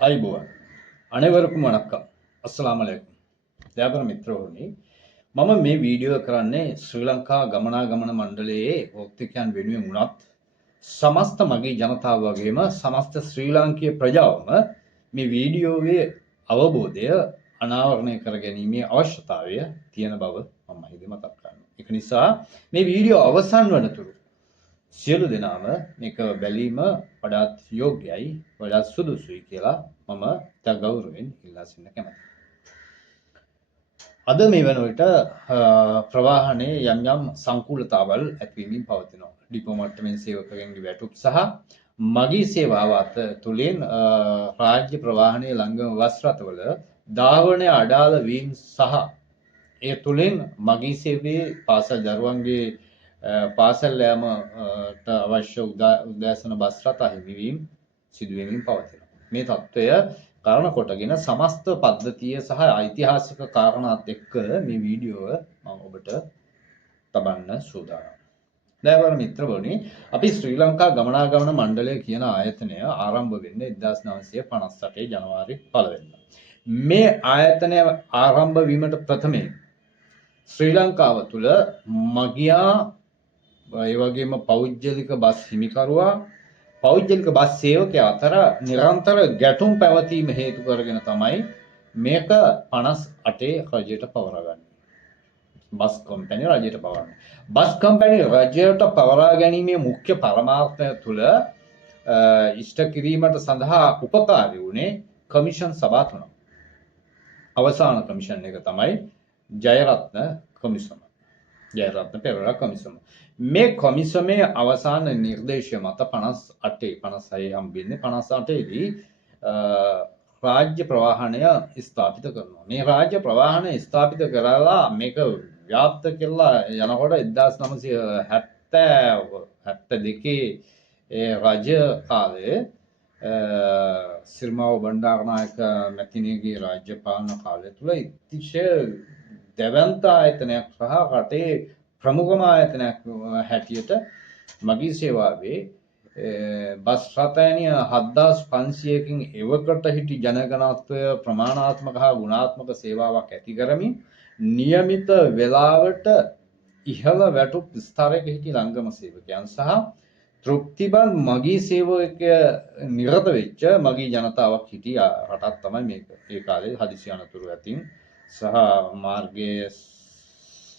ஐபோவன் අනෙවරකුම වණක්කම් අස්සලාම අලයිකුම් දයාබර මිත්‍රවරුනි මම මේ වීඩියෝ කරන්නේ ශ්‍රී ලංකා ගමනාගමන මණ්ඩලයේ වෘත්තිකයන් වෙනුවෙන් වුණත් සමස්ත මගේ ජනතාව වගේම සමස්ත ශ්‍රී ලාංකීය ප්‍රජාවම මේ වීඩියෝවේ අවබෝධය අනාවරණය කර ගැනීමේ අවශ්‍යතාවය තියෙන බව මම හිතේ මතක් කරනවා. ඒක නිසා මේ වීඩියෝ අවසන් වනතුරු සියලු දෙනාම මේක බැලීම වඩාත් යෝග්‍යයි වඩාත් සුදුසුයි කියලා මම ගෞරවයෙන් ඉල්ලා සිටින්න කැමතියි. අද මේ වන විට ප්‍රවාහනයේ යම් යම් සංකූලතාවල් ඇතිවීමින් පවතිනවා. ඩිපෝ මට්ටමින් සේවකයන්ගේ වැටුප් සහ මගී සේවාව තුළින් රාජ්‍ය ප්‍රවාහනයේ ලංගම බස් රථවල ධාවනය අඩාල වීම සහ ඒ තුළින් මගී සේවයේ පාසල් දරුවන්ගේ පාසල් යාමට අවශ්‍ය උදෑසන බස් රථ හිමිවීම සිදුවීමින් පවතිනවා. මේ තත්ත්වය කාරණ කොටගෙන සමස්ත පද්ධතිය සහ ඓතිහාසික කාරණාත් එක්ක මේ වීඩියෝව මම ඔබට තබන්න සූදානම්. දයාවර මිත්‍රවරුනි, අපි ශ්‍රී ලංකා ගමනාගමන මණ්ඩලය කියන ආයතනය ආරම්භ වෙන්නේ 1958 ජනවාරි 1 වෙනිදා. මේ ආයතනය ආරම්භ වීමට ප්‍රථමයෙන් ශ්‍රී ලංකාව තුළ මගියා ඒ වගේම පෞද්ගලික බස් හිමිකරුවා පෞද්ගලික බස් සේවකයා අතර නිරන්තර ගැටුම් පැවතීම හේතු කරගෙන තමයි මේක 58 රජයට පවරාගන්නේ. බස් කම්පැනි රජයට පවරන්නේ. බස් කම්පැනි රජයට පවරා ගැනීමේ මුඛ්‍ය පරමාර්ථය තුළ ඉෂ්ට කිරීමට සඳහා උපකාරී වුණේ කමිෂන් සභා තුනක්. අවසාන කමිෂන් එක තමයි ජයරත්න කොමිසම. ජයරත්න පෙරේරා කොමිසම. මේ කොමිසමේ අවසාන නිර්දේශය මත 56 හම්බෙන්නේ 58 දී රාජ්‍ය ප්‍රවාහනය ස්ථාපිත කරනවා. මේ රාජ්‍ය ප්‍රවාහනය ස්ථාපිත කරලා මේක ව්‍යාප්ත කළා යනකොට 1972 ඒ රජ කාලේ සිරිමාවෝ බණ්ඩාරනායක මැතිණියගේ රාජ්‍ය පාලන කාලය තුල ඉතිශය දෙවන්ත ආයතනයක් සහ රටේ ප්‍රමුඛම ආයතනයක් හැටියට මගී සේවාවේ බස් රථයනිය 7500කින් එවකට හිටි ජනගණත්වය ප්‍රමාණාත්මක හා ගුණාත්මක සේවාවක් ඇති කරමින් નિયમિત වේලාවට ඉහළ වැටුප් ස්ථාරයක හිටි ලංගම සේවකයන් සහ තෘප්තිබන්ධ මගී සේවක නිරත වෙච්ච මගී ජනතාවක් හිටි රටක් තමයි මේක. ඒ කාලේ හදිසි අනතුරු ඇතින් සහ මාර්ගයේ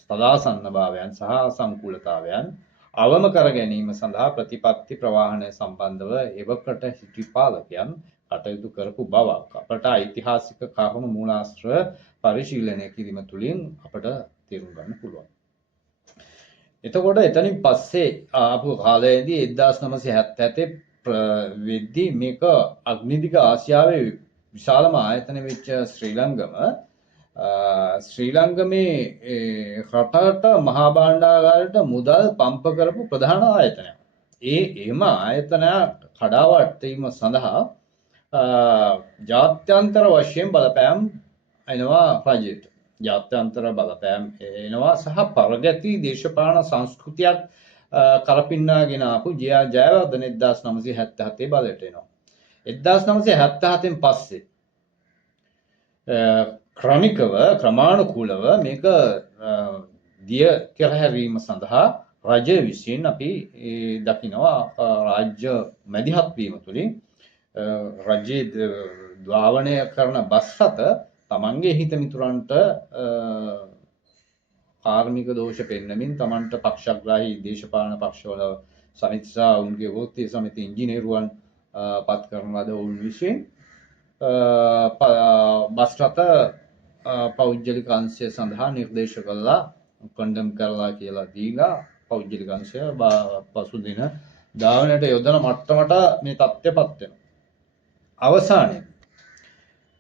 සදාසන්න භාවයන් සහ සංකූලතාවයන් අවම කර ගැනීම සඳහා ප්‍රතිපත්ති ප්‍රවාහනය සම්බන්ධව එවකට සිටි පාලකයන් කටයුතු කරපු බවක් අපට ඓතිහාසික කරුණු මූලාශ්‍ර පරිශීලනය කිරීම තුළින් අපට තේරුම් ගන්න පුළුවන්. එතකොට එතනින් පස්සේ ආපු කාලයේදී 1977 වෙද්දී මේක අග්නිදිග ආසියාවේ විශාලම ආයතන වෙච්ච ශ්‍රී ලංගමේ රටට මහා භාණ්ඩාගාරයට මුදල් පම්ප කරපු ප්‍රධාන ආයතනයක්. එම ආයතනය කඩාවැටීම සඳහා ජාත්‍යන්තර වශයෙන් බලපෑම් එනවා රජයට. ජාත්‍යන්තර බලපෑම් එනවා සහ පරගති දේශපාලන සංස්කෘතියක් කරපින්නාගෙන ආපු ජයවර්ධන 1977 බලයට එනවා. 1977න් පස්සේ ක්‍රමිකව ක්‍රමානුකූලව මේක දිය කෙරහැරීම සඳහා රජය විසින් අපි දකිනවා රාජ්‍ය මැදිහත් වීම තුළින් රජයේ ධාවනය කරන බස් රථ තමන්ගේ හිත මිතුරන්ට කාර්මික දෝෂ පෙන්නමින් තමන්ට පක්ෂග්‍රාහී දේශපාලන පක්ෂවල සමිතිසා උන්ගේ වෘත්තීය සමිති ඉංජිනේරුවන් පත් කරන ලද ඔවුන් විසින් බස් රථ පෞද්ගලික අංශය සඳහා නිර්දේශ කළා කොන්ඩම් කරලා කියලා දීලා පෞද්ගලික අංශය පසුදින ධාවනයට යොදන මට්ටමට මේ තත්ත්වයපත් වෙනවා. අවසානයේ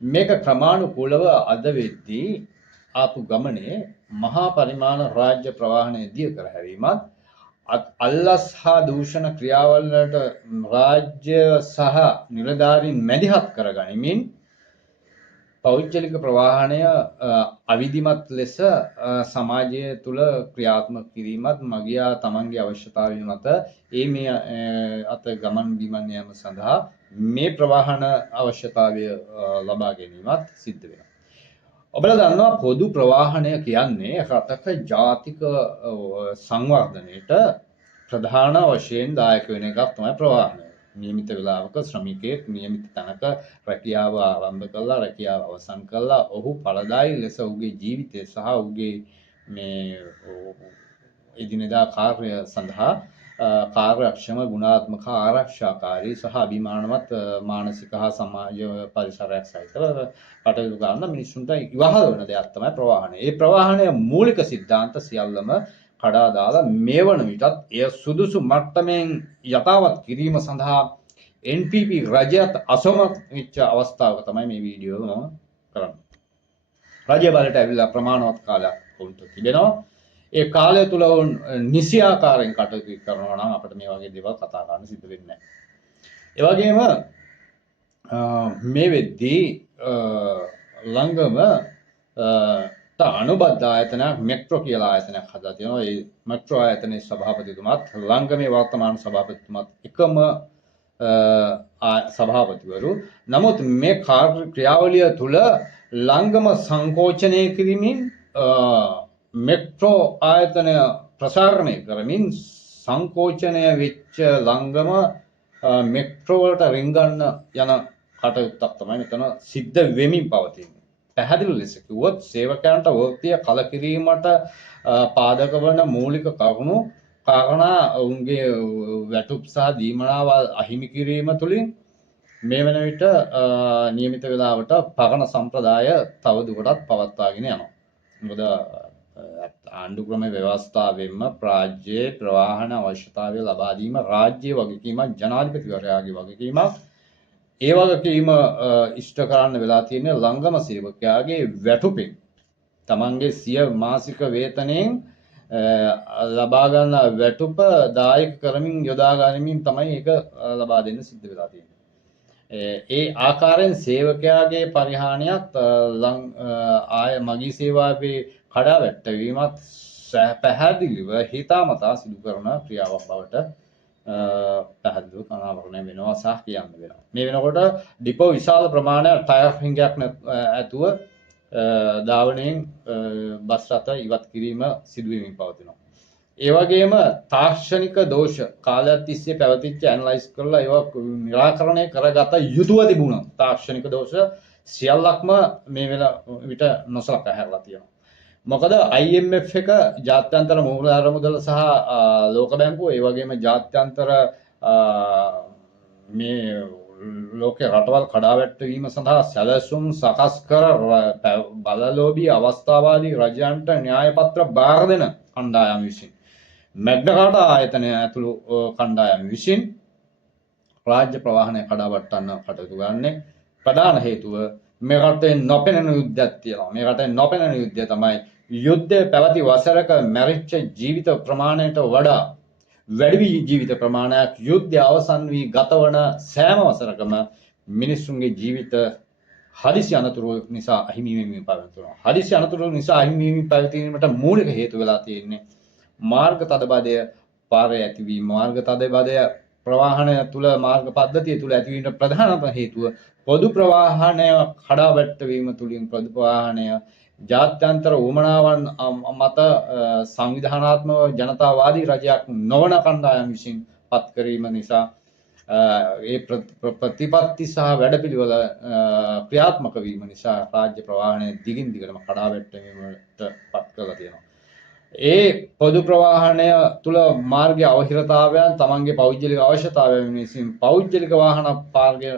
මේක ක්‍රමානුකූලව අද වෙද්දී ආපු ගමනේ මහා පරිමාණ රාජ්‍ය ප්‍රවාහනය දිය කර හැරීමත් අල්ලස් හා දූෂණ ක්‍රියාවල් වලට රාජ්‍ය සහ නිලධාරීන් මැදිහත් කරගනිමින් පෞද්ගලික ප්‍රවාහනය අවිධිමත් ලෙස සමාජය තුළ ක්‍රියාත්මක කිරීමත් මගියා තමන්ගේ අවශ්‍යතාවය මත මේ අත ගමන් බිමන් යාම සඳහා මේ ප්‍රවාහන අවශ්‍යතාවය ලබා ගැනීමත් සිද්ධ වෙනවා. ඔබලා දන්නවා පොදු ප්‍රවාහනය කියන්නේ රටක ජාතික සංවර්ධනයට ප්‍රධාන වශයෙන් දායක වෙන එකක් තමයි ප්‍රවාහනය. නියමිත වේලාවක ශ්‍රමිකයෙක් නියමිත තැනක රැකියාව ආරම්භ කළා, රැකියාව අවසන් කළා. ඔහු ඵලදායී ලෙස ඔහුගේ ජීවිතය සහ ඔහුගේ මේ එදිනෙදා කාර්ය සඳහා කාර්යක්ෂම ගුණාත්මක ආරක්ෂාකාරී සහ අභිමානවත් මානසික හා සමාජ පරිසරයක් සහිතව කටයුතු කරන මිනිසුන්ට ඉවහල් වෙන දෙයක් තමයි ප්‍රවාහනය. ඒ ප්‍රවාහනය මූලික સિદ્ધාන්ත සියල්ලම කඩා දාලා මේ වන විටත් එය සුදුසු මට්ටමින් යථාවත් කිරීම සඳහා NPP රජයත් අසමත් වෙච්ච අවස්ථාවක තමයි මේ වීඩියෝ මම කරන්නේ. රජය බලයට ඇවිල්ලා ප්‍රමාණවත් කාලයක් වුණත් තිබෙනවා. ඒ කාලය තුල නිසි ආකාරයෙන් කටයුතු කරනවා නම් අපිට මේ වගේ දේවල් කතා කරන්න සිද්ධ වෙන්නේ නැහැ. ඒ වගේම මේ වෙද්දී ළඟම අනුබද්ධ ආයතනයක් මෙට්‍රෝ කියලා ආයතනයක් හදලා තියෙනවා. ඒ මෙට්‍රෝ ආයතනයේ සභාපතිතුමාත් ළඟමේ වර්තමාන සභාපතිතුමාත් එකම සභාපතිවරු. නමුත් මේ ක්‍රියාවලිය තුල ළඟම සංකෝචනය කිරීමෙන් මෙට්‍රෝ ආයතනය ප්‍රසාරණය කරමින් සංකෝචනය වෙච්ච ළඟම මෙට්‍රෝ වලට රිංගන්න යන කටයුත්තක් තමයි මෙතන සිද්ධ වෙමින් පවතින්නේ. පැහැදිලි ලෙස කිව්වොත් සේවකයන්ට වෘත්තීය කලකිරීමට පාදක වන මූලික කරුණු කාරණා ඔවුන්ගේ වැටුප් සහ දීමනාවල් අහිමි කිරීම තුළින් මේ වන විට නියමිත වේලාවට පරණ සම්ප්‍රදාය තව දුරටත් පවත්වාගෙන යනවා. මොකද ආණ්ඩුක්‍රම ව්‍යවස්ථාවෙන්ම රාජ්‍යයේ ප්‍රවාහන අවශ්‍යතාවය ලබා දීම රාජ්‍යයේ වගකීමක්, ජනාධිපතිවරයාගේ වගකීමක්. ඒ වගකීම ඉෂ්ට කරන්න වෙලා තියෙන්නේ ළංගම සේවකයාගේ වැටුපෙන්. තමන්ගේ සිය මාසික වේතනයෙන් ලබා ගන්න වැටුප දායක කරමින් යොදා ගනිමින් තමයි ඒක ලබා දෙන්න සිද්ධ වෙලා තියෙන්නේ. ඒ ආකාරයෙන් සේවකයාගේ පරිහානියත් ආය මගී සේවාවේ කඩාවැටවීමත් පැහැදිලිව හිතාමතා සිදු කරන ක්‍රියාවක් බවට පැහැදිලිව අනාවරණය වෙනවා සහ කියන්න වෙනවා. මේ වෙනකොට ඩිපෝ විශාල ප්‍රමාණයක් ටයර් හිඟයක් ඇතුව ධාවනයෙන් බස් රථ ඉවත් කිරීම සිදු වෙමින් පවතිනවා. ඒ වගේම තාක්ෂණික දෝෂ කාලයක් තිස්සේ පැවතිච්ච ඇනලයිස් කරලා ඒවා निराකරණය කරගත යුතුව තිබුණ තාක්ෂණික දෝෂ සියල්ලක්ම මේ වෙන විට නොසලකා හැරලා තියෙනවා. මොකද IMF එක ජාත්‍යන්තර මූලධන මුදල සහ ලෝක බැංකුව ඒ වගේම ජාත්‍යන්තර මේ ලෝකේ රටවල් කඩාවැටවීම සඳහා සැලසුම් සකස් කර බලලෝභී අවස්ථාවාදී රජයන්ට න්‍යාය පත්‍ර බාර දෙන කණ්ඩායම් විසින් මැග්නා කාටා ආයතනය ඇතුළු කණ්ඩායම් විසින් රාජ්‍ය ප්‍රවාහනය කඩාවැටන්න කටයුතු කරන්නේ ප්‍රධාන හේතුව මේ රටේ නොපෙනෙන යුද්ධයක් තියෙනවා. මේ රටේ නොපෙනෙන යුද්ධය තමයි යුද්ධය පැවති වසරක මැරිච්ච ජීවිත ප්‍රමාණයට වඩා වැඩි ජීවිත ප්‍රමාණයක් යුද්ධය අවසන් වී ගතවන සෑම වසරකම මිනිසුන්ගේ ජීවිත හදිසි අනතුරු නිසා අහිමි වෙමින් පවතිනවා. හදිසි අනතුරු නිසා අහිමි වෙමින් පවතීමට මූලික හේතු වෙලා තියෙන්නේ මාර්ග තදබදය පාරේ ඇතිවීම. මාර්ග තදබදය ප්‍රවාහනය තුල මාර්ග පද්ධතිය තුල ඇතිවීම ප්‍රධානම හේතුව පොදු ප්‍රවාහනය කඩාවැටවීම තුලින් පොදු ප්‍රවාහනය ජාත්‍යන්තර උවමනාවන් මත සංවිධානාත්මක ජනතාවාදී රජයක් නොවන කණ්ඩායම් විසින් පත් කිරීම නිසා ඒ ප්‍රතිපත්ති සහ වැඩපිළිවෙල ක්‍රියාත්මක වීම නිසා රාජ්‍ය ප්‍රවාහනය දිගින් දිගටම කඩාවැටීමට පත් කරලා තියෙනවා. ඒ පොදු ප්‍රවාහනය තුල මාර්ගයේ අවහිරතාවයන් තමන්ගේ පෞද්ගලික අවශ්‍යතාවයන් විසින් පෞද්ගලික වාහන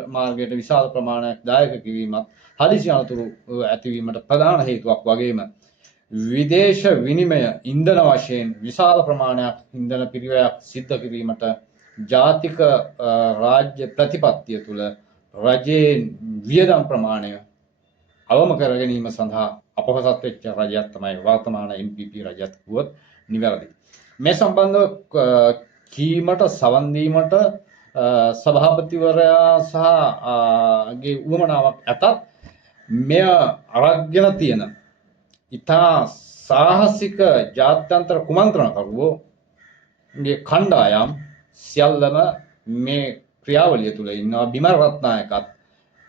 මාර්ගයට විශාල ප්‍රමාණයක් දායක කිරීමත් හදිසි අනතුරු ඇතිවීමට ප්‍රධාන හේතුවක් වගේම විදේශ විනිමය ඉන්ධන වශයෙන් විශාල ප්‍රමාණයක් ඉන්ධන පිරිවැයක් සිද්ධ කිරීමට ජාතික රාජ්‍ය ප්‍රතිපත්තිය තුල රජයේ වියදම් ප්‍රමාණය අවම කර ගැනීම සඳහා අපහසත් වෙච්ච රජයක් තමයි වර්තමාන MPP රජයත් වුවත් නිවැරදි. මේ සම්බන්ධව කීමට සවන් දීමට සභාපතිවරයා සහ ගේ උවමනාවක් ඇතත් මෙය අරගෙන තියෙන ඉතා සාහසික ජාත්‍යන්තර කුමන්ත්‍රණකරුවෝගේ කණ්ඩායම් සියල්ලම මේ ක්‍රියාවලිය තුළ ඉන්නවා. බිමල් රත්නායකත්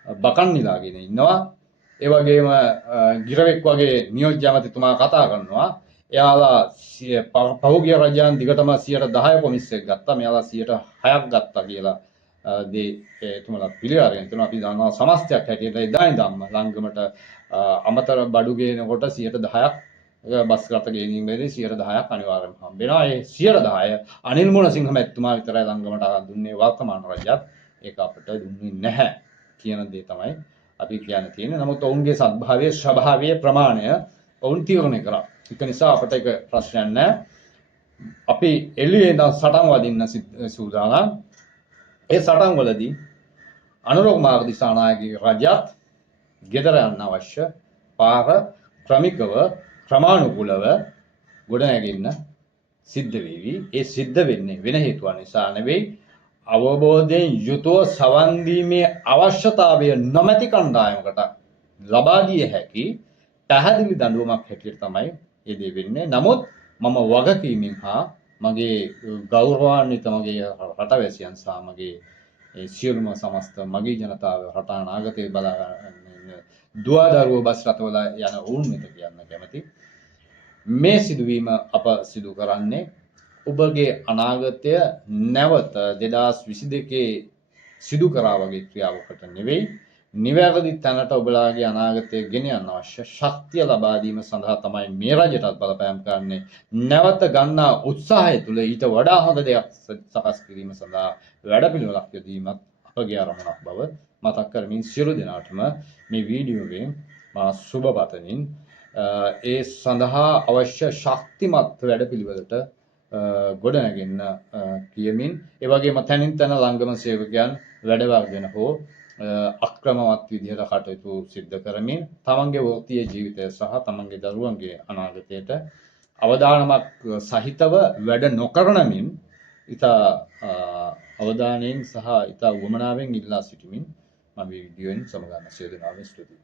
බකන් නිලාගෙන ඉන්නවා. ඒ වගේම ගිරවෙක් වගේ නියෝජ්‍ය ඇමතිතුමා කතා කරනවා. එයාලා පහුගිය රජයන් දිගටම 10% කොමිස්සෙක් ගත්තා. මෙයාලා 6%ක් ගත්තා කියලා එතුමලා පිළි අරගෙන තියෙනවා. අපි දන්නවා සමස්තයක් හැටියට එදා ඉඳන්ම ලංගමට අමතර බඩු ගේනකොට 10%ක් බස් රට ගේනීමේදී 10%ක් අනිවාර්යයෙන්ම හම්බ වෙනවා. ඒ 10% අනිල් මුණසිංහ මැතිතුමා විතරයි ලංගමට දුන්නේ වර්තමාන රජයත්. ඒක අපිට දුන්නේ නැහැ කියන දේ තමයි අපි කියන්න තියෙන්නේ. නමුත් ඔවුන්ගේ සත්භාවයේ ස්වභාවයේ ප්‍රමාණය ඔවුන් තීරණය කරා. ඒක නිසා අපිට ඒක ප්‍රශ්නයක් නැහැ. අපි එළියේ ඉඳන් සටන් වදින්න සූදානම්. ඒ සටන් වලදී අනුර කුමාර දිසානායකගේ රජත් ගෙදර යන්න අවශ්‍ය පාර ක්‍රමිකව ක්‍රමානුකූලව ගොඩනැගෙන්න සිද්ධ වෙවි. ඒ සිද්ධ වෙන්නේ වෙන හේතුවක් නිසා නෙවෙයි, අවබෝධයෙන් යුතුව සවන් දීමේ අවශ්‍යතාවය නොමැති කණ්ඩායමකට ලබා දිය හැකි පැහැදිලි දඬුවමක් හැටියට තමයි මේ දේ වෙන්නේ. නමුත් මම වගකීමෙන් හා මගේ ගෞරවාන්විත මගේ රටවැසියන් සහ මගේ සියලුම සමස්ත මගේ ජනතාව රට අනාගතේ බලා ගන්න දුවදරුවෝ බස් රථවල යන වුන් වෙත කියන්න කැමති. මේ සිදුවීම අප සිදු කරන්නේ ඔබගේ අනාගතය නැවත 2022 සිදු කරා වගේ ක්‍රියාවකට නෙවෙයි, නිවැරදි තැනට ඔබලාගේ අනාගතය ගෙන යන්න අවශ්‍ය ශක්තිය ලබා දීම සඳහා තමයි මේ රජයටත් බලපෑම් කරන්නේ. නැවත ගන්නා උත්සාහය තුළ ඊට වඩා හොඳ දෙයක් සකස් කිරීම සඳහා වැඩපිළිවෙලක් යෙදීමත් අපගේ අරමුණක් බව මතක් කරමින් සියලු දෙනාටම මේ වීඩියෝවෙන් මා සුබ පතමින් ඒ සඳහා අවශ්‍ය ශක්තිමත් වැඩපිළිවෙලට ගොඩනැගෙන්න කියමින්, ඒ වගේම තනින් තන ලංගම සේවකයන් වැඩවර්ධන හෝ අක්‍රමවත් විදිහට කටයුතු සිද්ධ කරමින් තමන්ගේ වෘත්තීය ජීවිතය සහ තමන්ගේ දරුවන්ගේ අනාගතයට අවදානමක් සහිතව වැඩ නොකරනමින් ඉතා අවධානයෙන් සහ ඉතා වමනාවෙන් ඉල්ලා සිටිමින් මම මේ වීඩියෝෙන් සමගන්න සියලු දෙනාම ස්තුතියි.